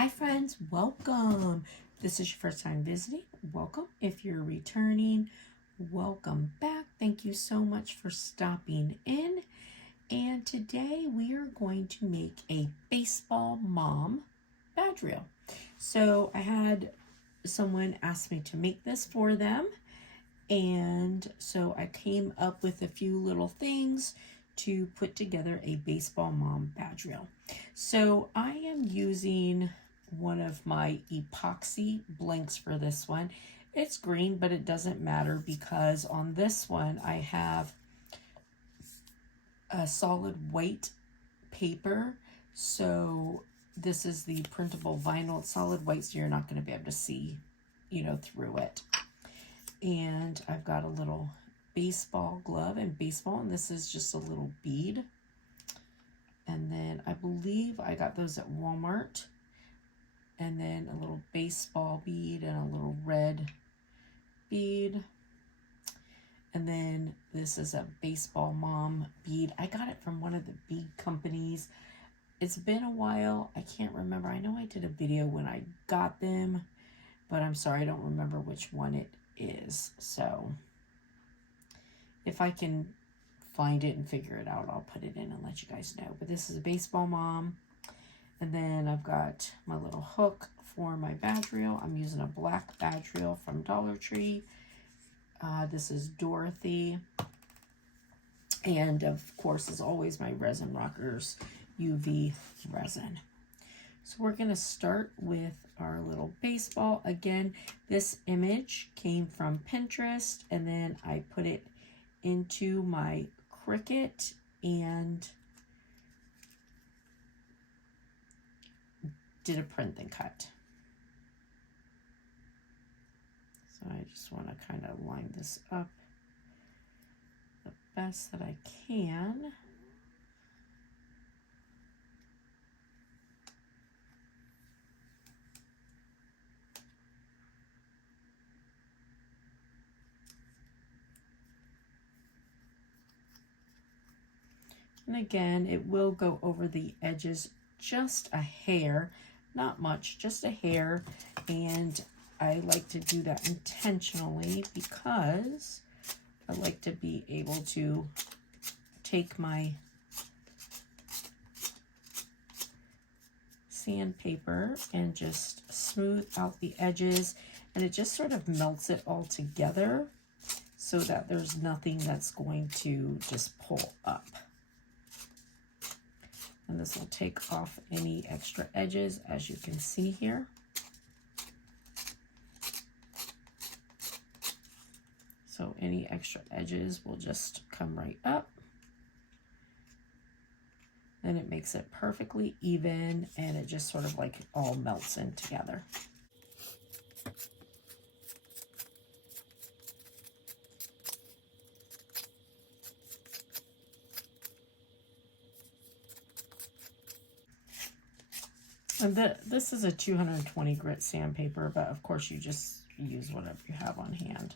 Hi friends, welcome. This is your first time visiting, welcome. If you're returning, welcome back. Thank you so much for stopping in. And today we are going to make a baseball mom badge reel. So I had someone ask me to make this for them. And so I came up with a few little things to put together a baseball mom badge reel. So I am using one of my epoxy blanks for this one. It's green, but it doesn't matter because on this one I have a solid white paper. So this is the printable vinyl. It's solid white, so you're not going to be able to see, through it. And I've got a little baseball glove and baseball, and this is just a little bead. And then I believe I got those at Walmart. And then a little baseball bead and a little red bead. And then this is a baseball mom bead. I got it from one of the bead companies. It's been a while. I can't remember. I know I did a video when I got them, but I'm sorry, I don't remember which one it is. So if I can find it and figure it out, I'll put it in and let you guys know. But this is a baseball mom. And then I've got my little hook for my badge reel. I'm using a black badge reel from Dollar Tree. This is Dorothy. And of course, as always, my Resin Rockers UV resin. So we're going to start with our little baseball. Again, this image came from Pinterest, and then I put it into my Cricut and did a print and cut. So I just want to kind of line this up the best that I can. And again, it will go over the edges just a hair, not much, just a hair. And I like to do that intentionally because I like to be able to take my sandpaper and just smooth out the edges, and it just sort of melts it all together so that there's nothing that's going to just pull up. And this will take off any extra edges, as you can see here. So any extra edges will just come right up. Then it makes it perfectly even, and it just sort of like all melts in together. And this is a 220 grit sandpaper, but of course you just use whatever you have on hand.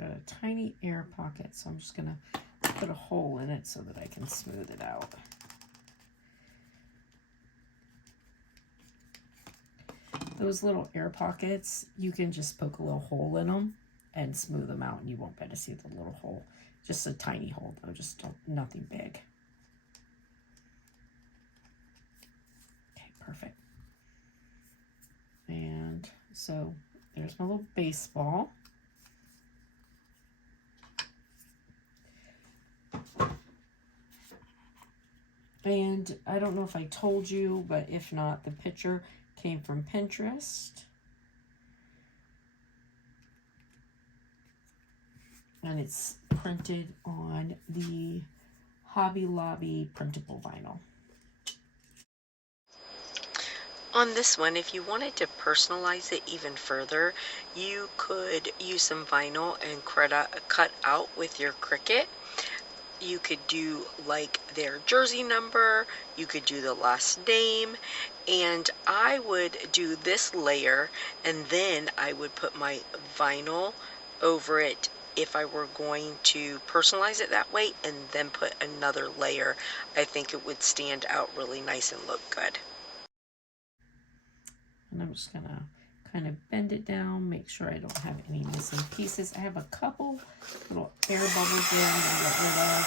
Got a tiny air pocket, so I'm just gonna put a hole in it so that I can smooth it out. Those little air pockets, you can just poke a little hole in them and smooth them out, and you won't be able to see the little hole. Just a tiny hole though, just nothing big. Okay, perfect. And so there's my little baseball. And I don't know if I told you, but if not, the picture came from Pinterest. And it's printed on the Hobby Lobby printable vinyl. On this one, if you wanted to personalize it even further, you could use some vinyl and cut out with your Cricut. you could do like their jersey number, you could do the last name, and I would do this layer, and then I would put my vinyl over it if I were going to personalize it that way, and then put another layer. I think it would stand out really nice and look good. And I'm just gonna kind of bend it down, make sure I don't have any missing pieces. I have a couple little air bubbles there I'm gonna get rid of.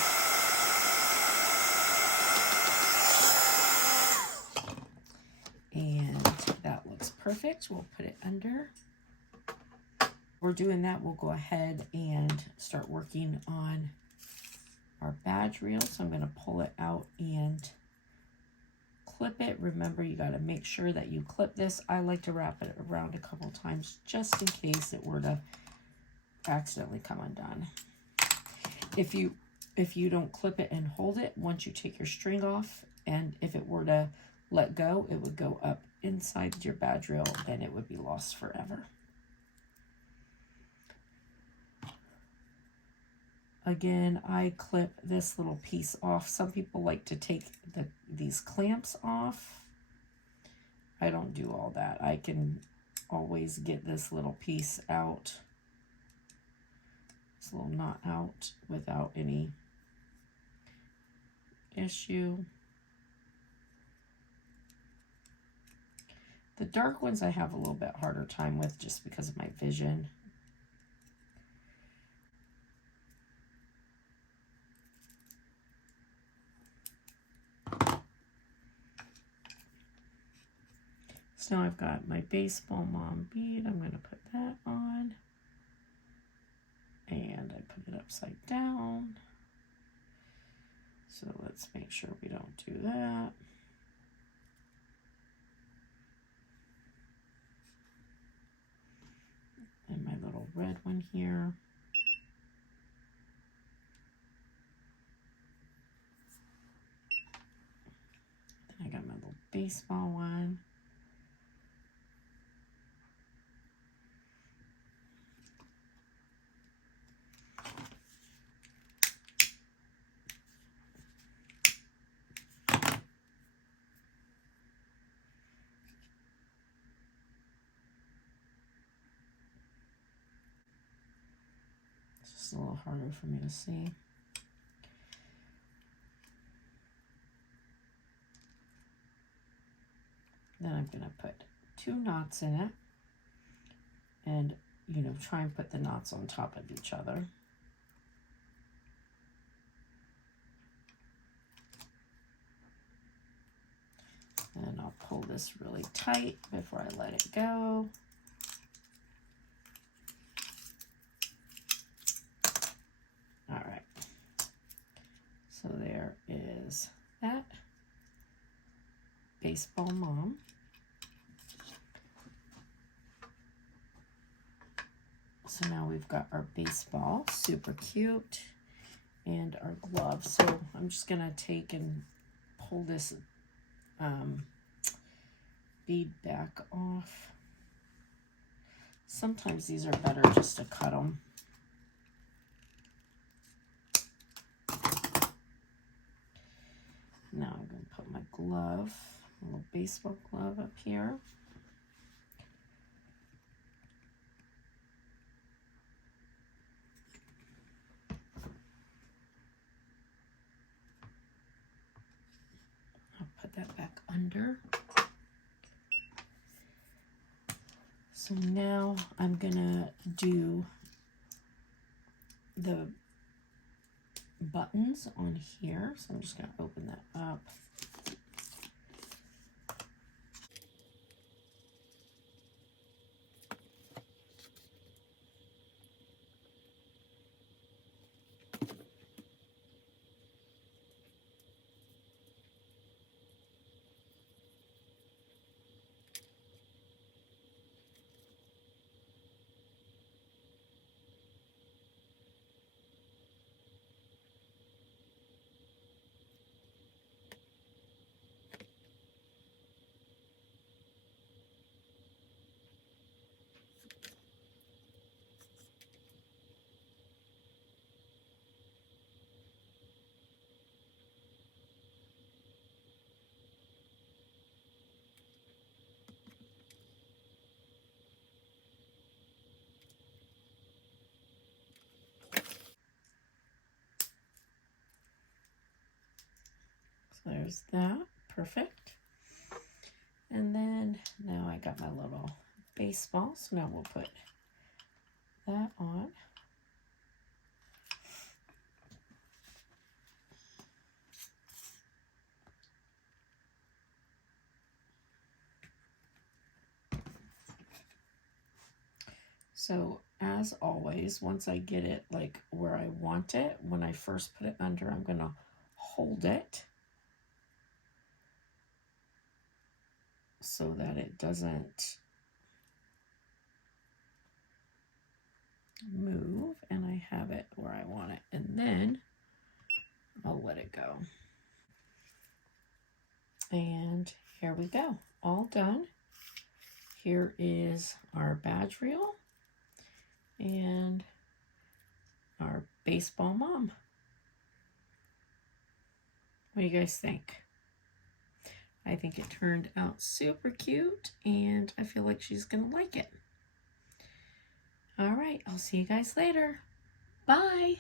And that looks perfect. We'll put it under. We're doing that, we'll go ahead and start working on our badge reel. So I'm gonna pull it out and clip it. Remember, you got to make sure that you clip this. I like to wrap it around a couple times just in case it were to accidentally come undone. If you don't clip it and hold it, once you take your string off, and if it were to let go, it would go up inside your badge reel, then it would be lost forever. Again, I clip this little piece off. Some people like to take these clamps off. I don't do all that. I can always get this little piece out, this little knot out without any issue. The dark ones I have a little bit harder time with just because of my vision. So now I've got my baseball mom bead. I'm going to put that on. And I put it upside down. So let's make sure we don't do that. And my little red one here. Then I got my little baseball one. It's a little harder for me to see. Then I'm going to put 2 knots in it and, you know, try and put the knots on top of each other. And I'll pull this really tight before I let it go. All right, so there is that baseball mom. So now we've got our baseball, super cute, and our glove. So I'm just gonna take and pull this bead back off. Sometimes these are better just to cut them. Now I'm going to put my glove, a little baseball glove up here. I'll put that back under. So now I'm going to do the buttons on here. So I'm just going to open that up. So there's that. Perfect. And then now I got my little baseball. So now we'll put that on. So as always, once I get it like where I want it, when I first put it under, I'm going to hold it so that it doesn't move, and I have it where I want it, and then I'll let it go. And here we go, all done. Here is our badge reel and our baseball mom. What do you guys think? I think it turned out super cute, and I feel like she's gonna like it. All right, I'll see you guys later. Bye.